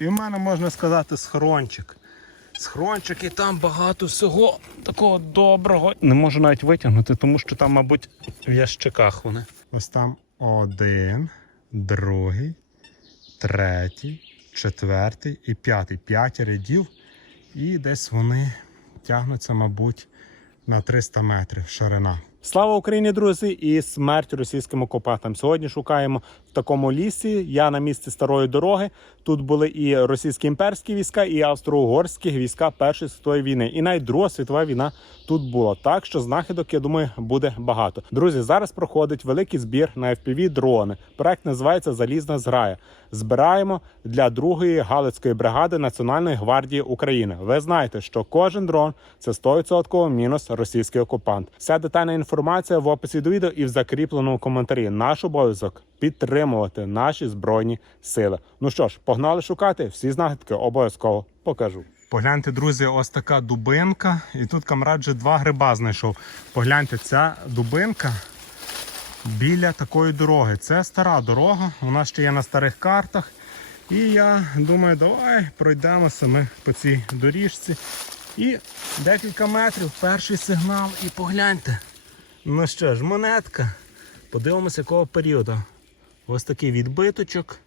І в мене можна сказати схрончик. Схрончик, і там багато всього такого доброго. Не можу навіть витягнути, тому що там, мабуть, в ящиках вони. Ось там один, другий, третій, четвертий і п'ятий. П'ять рядів. І десь вони тягнуться, мабуть, на 300 метрів ширина. Слава Україні, друзі, і смерть російським окупантам. Сьогодні шукаємо в такому лісі. Я на місці старої дороги. Тут були і російські імперські війська, і австро-угорські війська Першої світової війни. І навіть Друга світова війна тут була. Так що знахідок, я думаю, буде багато. Друзі, зараз проходить великий збір на fpv дрони. Проект називається Залізна зграя. Збираємо для другої галицької бригади Національної гвардії України. Ви знаєте, що кожен дрон це 100% мінус російський окупант. Вся детальна інформація в описі до відео і в закріпленому коментарі. Наш обов'язок підтримувати наші збройні сили. Ну що ж, погнали шукати. Всі знахідки обов'язково покажу. Погляньте, друзі, ось така дубинка. І тут камрад вже два гриба знайшов. Погляньте, ця дубинка біля такої дороги. Це стара дорога, вона ще є на старих картах. І я думаю, давай пройдемося ми по цій доріжці. І декілька метрів перший сигнал. І погляньте. Ну що ж, монетка. Подивимося, якого періоду. Ось такий відбиточок.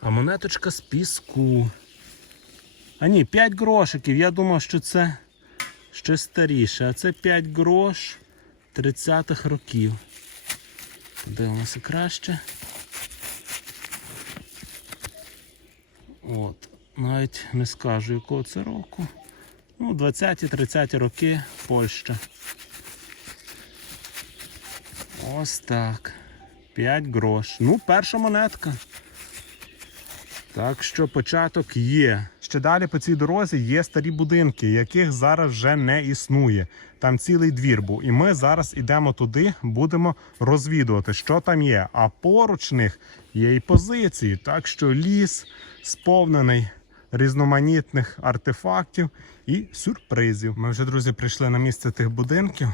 А монеточка з піску. А ні, 5 грошиків. Я думав, що це щось старіше. А це 5 грош 30-х років. Подивимося краще. От, навіть не скажу, якого це року. Ну, 20-30 роки Польща. Ось так. 5 грош. Ну, перша монетка. Так що початок є. Ще далі по цій дорозі є старі будинки, яких зараз вже не існує. Там цілий двір був. І ми зараз йдемо туди, будемо розвідувати, що там є. А поруч них є і позиції. Так що ліс сповнений різноманітних артефактів і сюрпризів. Ми вже, друзі, прийшли на місце тих будинків.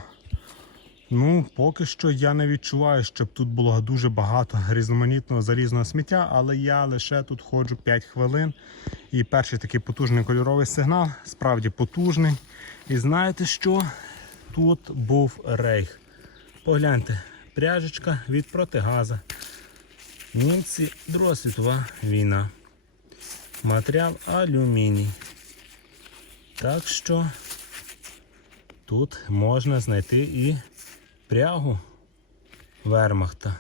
Ну, поки що я не відчуваю, щоб тут було дуже багато різноманітного зарізного сміття, але я лише тут ходжу 5 хвилин. І перший такий потужний кольоровий сигнал, справді потужний. І знаєте що? Тут був рейх. Погляньте, пряжечка від протигаза. Німці, Друга світова війна. Матеріал алюміній. Так що тут можна знайти і прягу вермахта.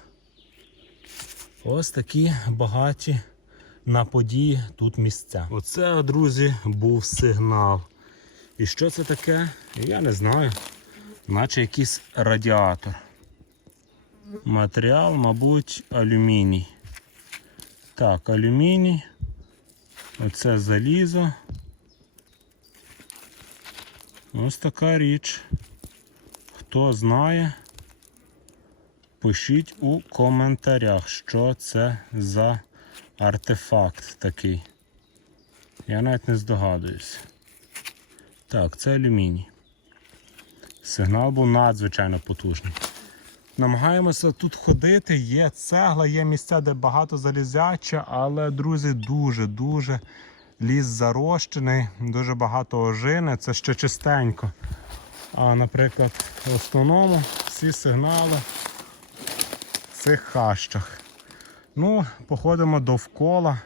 Ось такі багаті на події тут місця. Оце, друзі, був сигнал. І що це таке? Я не знаю. Наче якийсь радіатор. Матеріал, мабуть, алюміній. Так, алюміній. Оце залізо. Ось така річ. Хто знає, пишіть у коментарях, що це за артефакт такий. Я навіть не здогадуюсь. Так, це алюміній. Сигнал був надзвичайно потужний. Намагаємося тут ходити, є цегла, є місця, де багато залізяча, але, друзі, дуже-дуже ліс зарощений, дуже багато ожини, це ще чистенько. А, наприклад, в основному всі сигнали в цих хащах. Ну, походимо довкола.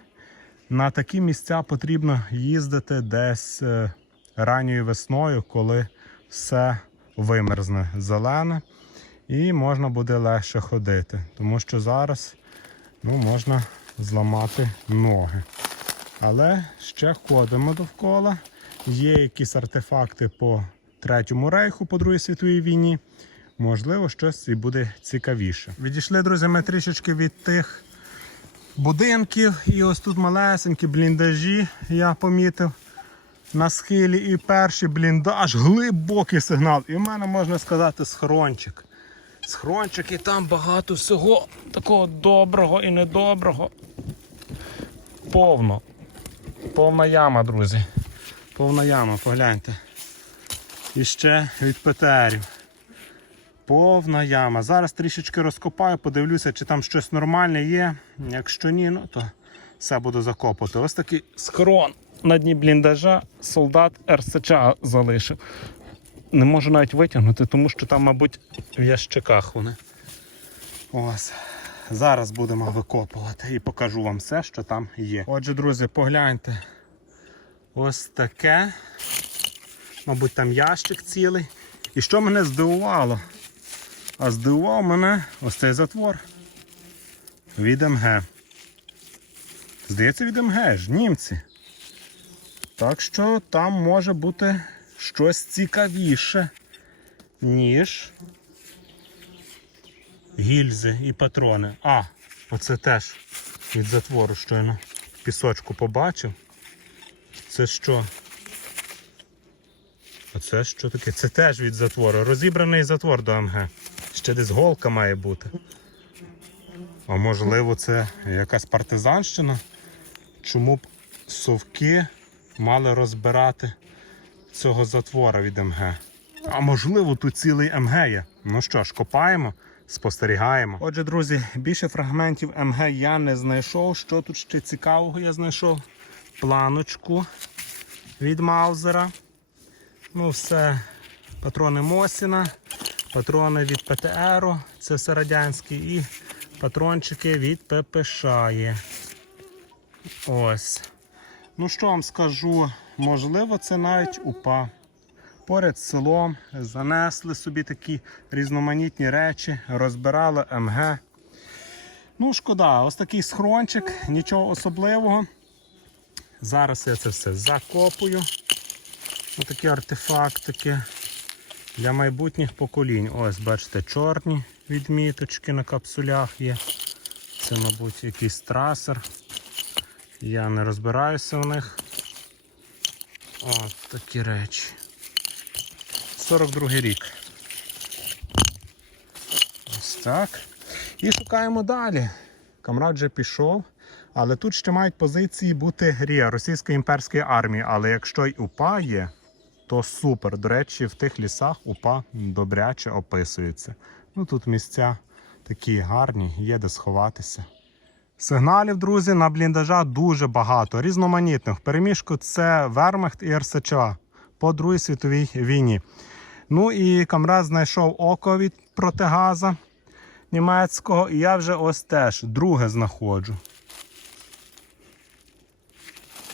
На такі місця потрібно їздити десь е, ранньою весною, коли все вимерзне зелене. І можна буде легше ходити. Тому що зараз ну, можна зламати ноги. Але ще ходимо довкола. Є якісь артефакти по Третьому рейху по Другій світовій війні. Можливо, щось і буде цікавіше. Відійшли, друзі, ми трішечки від тих будинків. І ось тут малесенькі бліндажі, я помітив. На схилі і перший бліндаж, глибокий сигнал. І в мене можна сказати схрончик. Схрончик і там багато всього такого доброго і недоброго. Повно. Повна яма, друзі. Повна яма, погляньте. І ще від ПТРів. Повна яма. Зараз трішечки розкопаю, подивлюся, чи там щось нормальне є. Якщо ні, ну то все буду закопувати. Ось такий схрон на дні бліндажа солдат РСЧ залишив. Не можу навіть витягнути, тому що там, мабуть, в ящиках вони. Ось. Зараз будемо викопувати і покажу вам все, що там є. Отже, друзі, погляньте. Ось таке. Мабуть, там ящик цілий. І що мене здивувало? А здивував мене ось цей затвор від МГ. Здається, від МГ ж, німці. Так що там може бути щось цікавіше, ніж гільзи і патрони. А, оце теж від затвору щойно в пісочку побачив. Це що? Це що таке? Це теж від затвору. Розібраний затвор до МГ. Ще десь голка має бути. А можливо, це якась партизанщина? Чому б совки мали розбирати цього затвора від МГ? А можливо, тут цілий МГ є. Ну що ж, копаємо, спостерігаємо. Отже, друзі, більше фрагментів МГ я не знайшов. Що тут ще цікавого я знайшов? Планочку від Маузера. Ну, все, патрони Мосіна, патрони від ПТР, це все радянські, і патрончики від ППШ є. Ось. Ну що вам скажу, можливо, це навіть УПА. Поряд з селом занесли собі такі різноманітні речі, розбирали МГ. Ну, шкода, ось такий схрончик, нічого особливого. Зараз я це все закопую. Такі артефактики для майбутніх поколінь. Ось, бачите, чорні відміточки на капсулях є. Це, мабуть, якийсь трасер. Я не розбираюся в них. Ось такі речі. 42 рік. Ось так. І шукаємо далі. Камрад вже пішов. Але тут ще мають позиції бути РІА, Російської імперської армії. Але якщо й УПА є, то супер. До речі, в тих лісах УПА добряче описується. Ну тут місця такі гарні, є де сховатися. Сигналів, друзі, на бліндажа дуже багато, різноманітних. В переміжку це Вермахт і РСЧА по Другій світовій війні. Ну і камрад знайшов око від протигаза німецького, і я вже ось теж друге знаходжу.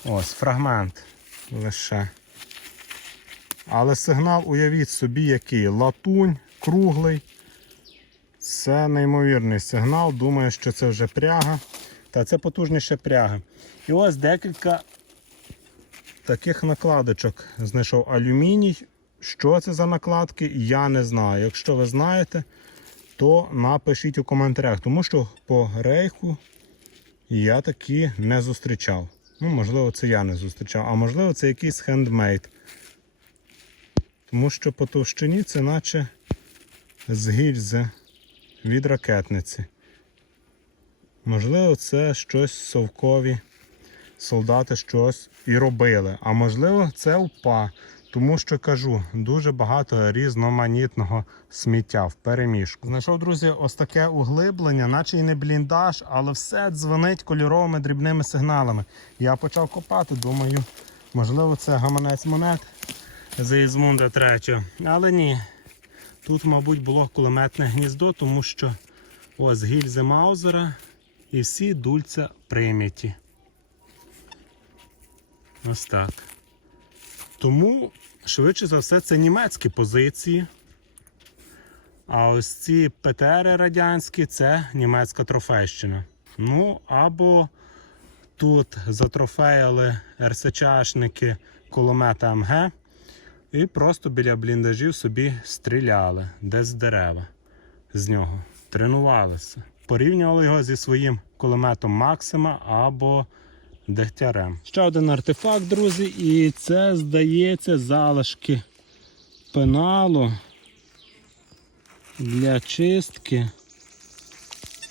Ось фрагмент лише. Але сигнал, уявіть собі, який латунь, круглий. Це неймовірний сигнал. Думаю, що це вже пряга. Та це потужніше пряга. І ось декілька таких накладочок знайшов алюміній. Що це за накладки, я не знаю. Якщо ви знаєте, то напишіть у коментарях, тому що по рейху я такі не зустрічав. Ну, можливо, це я не зустрічав, а можливо, це якийсь хендмейд. Тому що по товщині це наче з гільзи від ракетниці. Можливо, це щось совкові солдати щось і робили. А можливо, це упа. Тому що кажу, дуже багато різноманітного сміття в переміжку. Знайшов, друзі, ось таке углиблення, наче і не бліндаж, але все дзвонить кольоровими дрібними сигналами. Я почав копати, думаю, можливо, це гаманець монет з Ізмунда 3. Але ні. Тут, мабуть, було кулеметне гніздо, тому що ось гільзи Маузера і всі дульця прийняті. Ось так. Тому, швидше за все, це німецькі позиції. А ось ці ПТР радянські це німецька трофейщина. Ну, або тут затрофеїли РСЧшники кулемета МГ і просто біля бліндажів собі стріляли десь з дерева з нього. Тренувалися. Порівнювали його зі своїм кулеметом Максима або Дегтярем. Ще один артефакт, друзі, і це, здається, залишки пеналу для чистки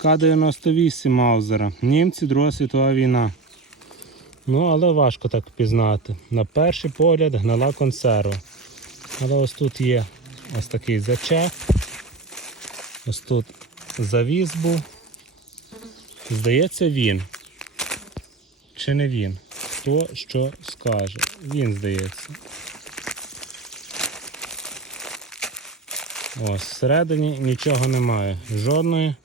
К-98 Маузера. Німці Друга світова війна. Ну, але важко так впізнати. На перший погляд гнила консерва. Але ось тут є ось такий зачеп. Ось тут завіз був. Здається, він. чи не він? Хто що скаже? Він здається. Ось, всередині нічого немає. Жодної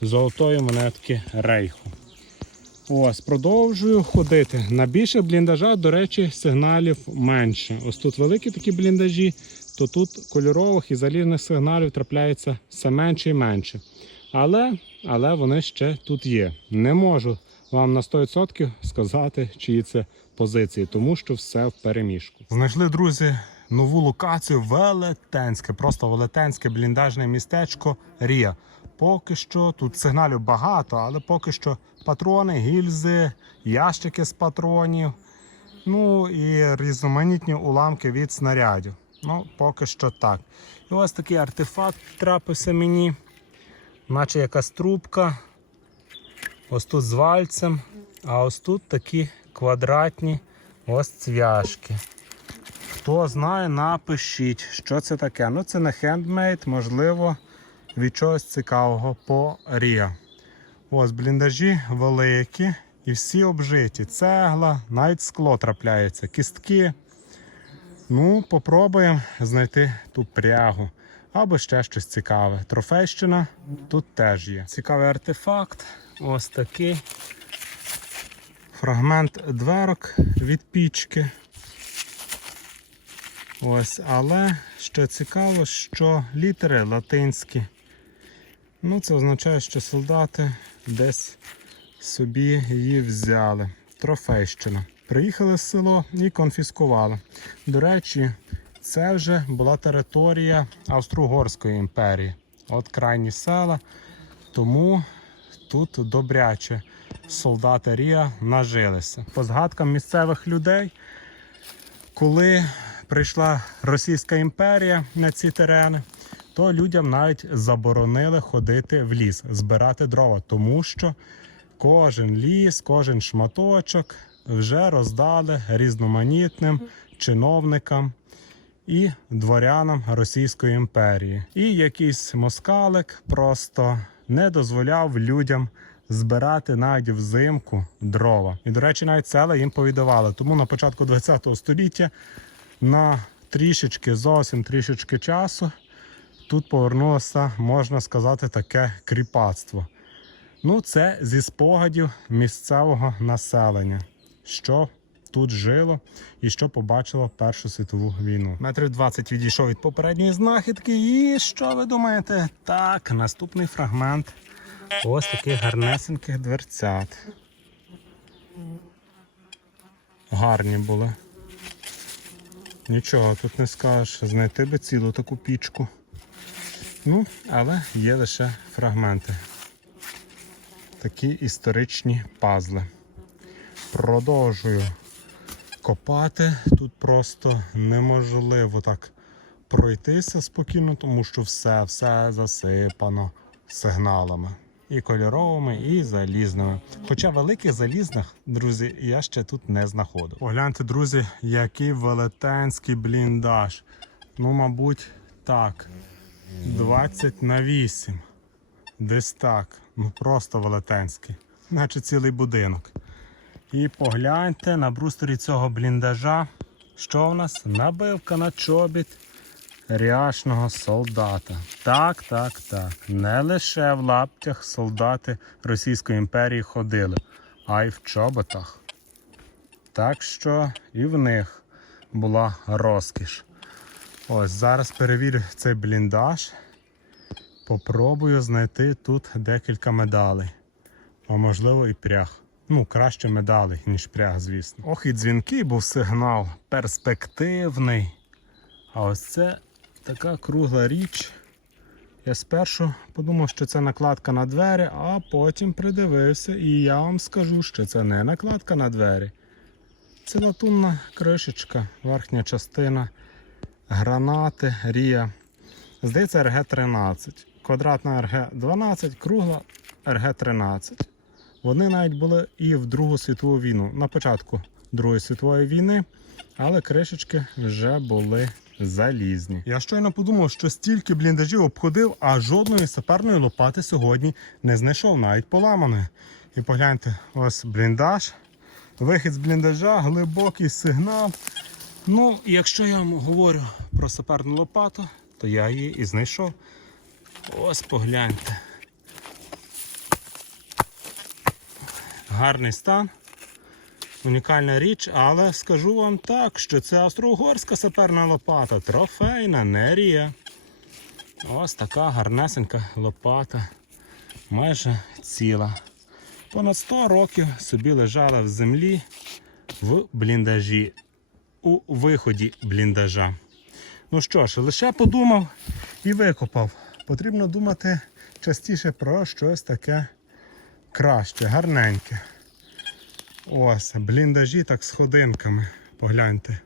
золотої монетки рейху. Ось, продовжую ходити. На більше бліндажа, до речі, сигналів менше. Ось тут великі такі бліндажі, то тут кольорових і залізних сигналів трапляється все менше і менше. Але, але вони ще тут є. Не можу вам на 100% сказати, чиї це позиції, тому що все в переміжку. Знайшли, друзі, нову локацію велетенське, просто велетенське бліндажне містечко Рія. Поки що тут сигналів багато, але поки що патрони, гільзи, ящики з патронів, ну і різноманітні уламки від снарядів. Ну, поки що так. І ось такий артефакт трапився мені, наче якась трубка. Ось тут з вальцем, а ось тут такі квадратні ось цвяшки. Хто знає, напишіть, що це таке. Ну, це не хендмейд, можливо, від чогось цікавого по Ріа. Ось бліндажі великі і всі обжиті. Цегла, навіть скло трапляється, кістки. Ну, попробуємо знайти ту прягу. Або ще щось цікаве. Трофейщина тут теж є. Цікавий артефакт. Ось такий. Фрагмент дверок від пічки. Ось, але що цікаво, що літери латинські. Ну, це означає, що солдати десь собі її взяли. Трофейщина. Приїхали в село і конфіскували. До речі, це вже була територія Австро-Угорської імперії. От крайні села. Тому тут добряче солдати Рія нажилися. По згадкам місцевих людей, коли прийшла Російська імперія на ці терени, то людям навіть заборонили ходити в ліс, збирати дрова, тому що кожен ліс, кожен шматочок вже роздали різноманітним чиновникам і дворянам Російської імперії. І якийсь москалик просто не дозволяв людям збирати навіть взимку дрова. І, до речі, навіть села їм повідавали. Тому на початку ХХ століття на трішечки, зовсім трішечки часу тут повернулося, можна сказати, таке кріпацтво. Ну, це зі спогадів місцевого населення, що тут жило і що побачило Першу світову війну. Метрів 20 відійшов від попередньої знахідки. І що ви думаєте? Так, наступний фрагмент ось таких гарнесеньких дверцят. Гарні були. Нічого тут не скажеш, знайти би цілу таку пічку. Ну, але є лише фрагменти. Такі історичні пазли. Продовжую копати. Тут просто неможливо так пройтися спокійно, тому що все, все засипано сигналами. І кольоровими, і залізними. Хоча великих залізних, друзі, я ще тут не знаходив. Погляньте, друзі, який велетенський бліндаж. Ну, мабуть, так. 20 на 8. Десь так. Ну просто велетенський. Наче цілий будинок. І погляньте на брустері цього бліндажа. Що в нас? Набивка на чобіт ряшного солдата. Так, так, так. Не лише в лаптях солдати Російської імперії ходили, а й в чоботах. Так що і в них була розкіш. Ось зараз перевірю цей бліндаж. Попробую знайти тут декілька медалей. А можливо і пряг. Ну, краще медалей, ніж пряг, звісно. Ох, і дзвінкий був сигнал. Перспективний. А ось це така кругла річ. Я спершу подумав, що це накладка на двері, а потім придивився, і я вам скажу, що це не накладка на двері. Це латунна кришечка, верхня частина гранати, рія. Здається, РГ-13. Квадратна РГ-12, кругла РГ-13. Вони навіть були і в Другу світову війну, на початку Другої світової війни, але кришечки вже були залізні. Я щойно подумав, що стільки бліндажів обходив, а жодної саперної лопати сьогодні не знайшов, навіть поламаної. І погляньте, ось бліндаж Вихід з бліндажа, глибокий сигнал. Ну, якщо я вам говорю про саперну лопату, то я її і знайшов. Ось погляньте. Гарний стан. Унікальна річ, але скажу вам так, що це австро-угорська саперна лопата, трофейна, не рія. Ось така гарнесенька лопата, майже ціла. Понад 100 років собі лежала в землі в бліндажі, у виході бліндажа. Ну що ж, лише подумав і викопав. Потрібно думати частіше про щось таке краще, гарненьке. Ось, бліндажі так з ходинками. Погляньте.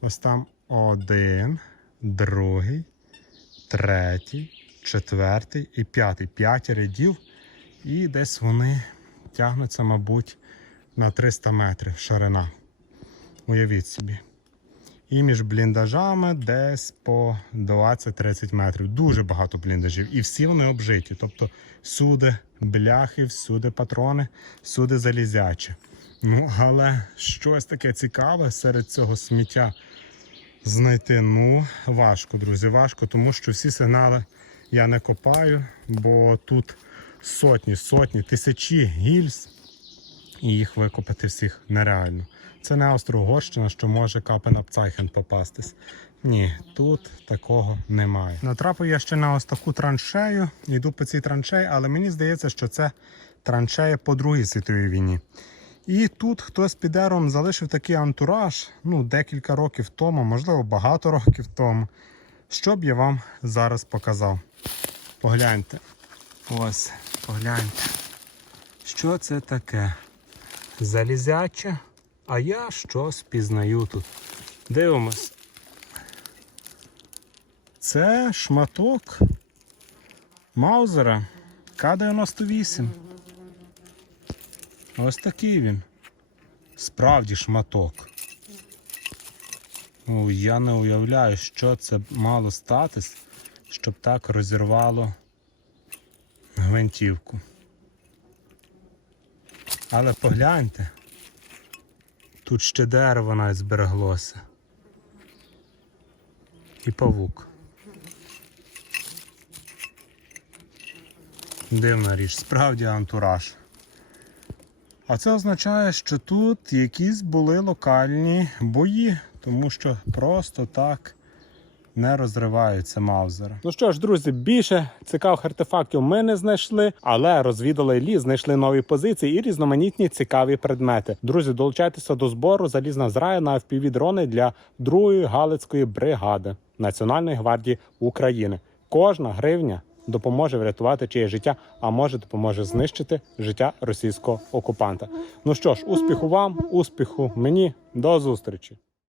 Ось там один, другий, третій, четвертий і п'ятий. П'ять рядів. І десь вони тягнуться, мабуть, на 300 метрів ширина. Уявіть собі. І між бліндажами десь по 20-30 метрів. Дуже багато бліндажів. І всі вони обжиті. Тобто всюди бляхи, всюди патрони, всюди залізячі. Ну, але щось таке цікаве серед цього сміття знайти. Ну, важко, друзі, важко, тому що всі сигнали я не копаю, бо тут сотні, сотні, тисячі гільз, і їх викопати всіх нереально. Це не Австро-Угорщина, що може капен попастись. Ні, тут такого немає. Натрапив я ще на ось таку траншею. Йду по цій траншеї, але мені здається, що це траншея по Другій світовій війні. І тут хтось під ером залишив такий антураж, ну, декілька років тому, можливо, багато років тому. Що б я вам зараз показав. Погляньте. Ось, погляньте. Що це таке? Залізяче, а я щось пізнаю тут. Дивимось. Це шматок Маузера К-98. Ось такий він. Справді шматок. Ну, я не уявляю, що це мало статись, щоб так розірвало гвинтівку. Але погляньте, тут ще дерево навіть збереглося. І павук. Дивна річ, справді антураж. А це означає, що тут якісь були локальні бої, тому що просто так не розриваються маузери. Ну що ж, друзі, більше цікавих артефактів ми не знайшли, але розвідали ліс, знайшли нові позиції і різноманітні цікаві предмети. Друзі, долучайтеся до збору залізна зрая на FPV-дрони для другої галицької бригади Національної гвардії України. Кожна гривня допоможе врятувати чиє життя, а може допоможе знищити життя російського окупанта. Ну що ж, успіху вам, успіху мені, до зустрічі.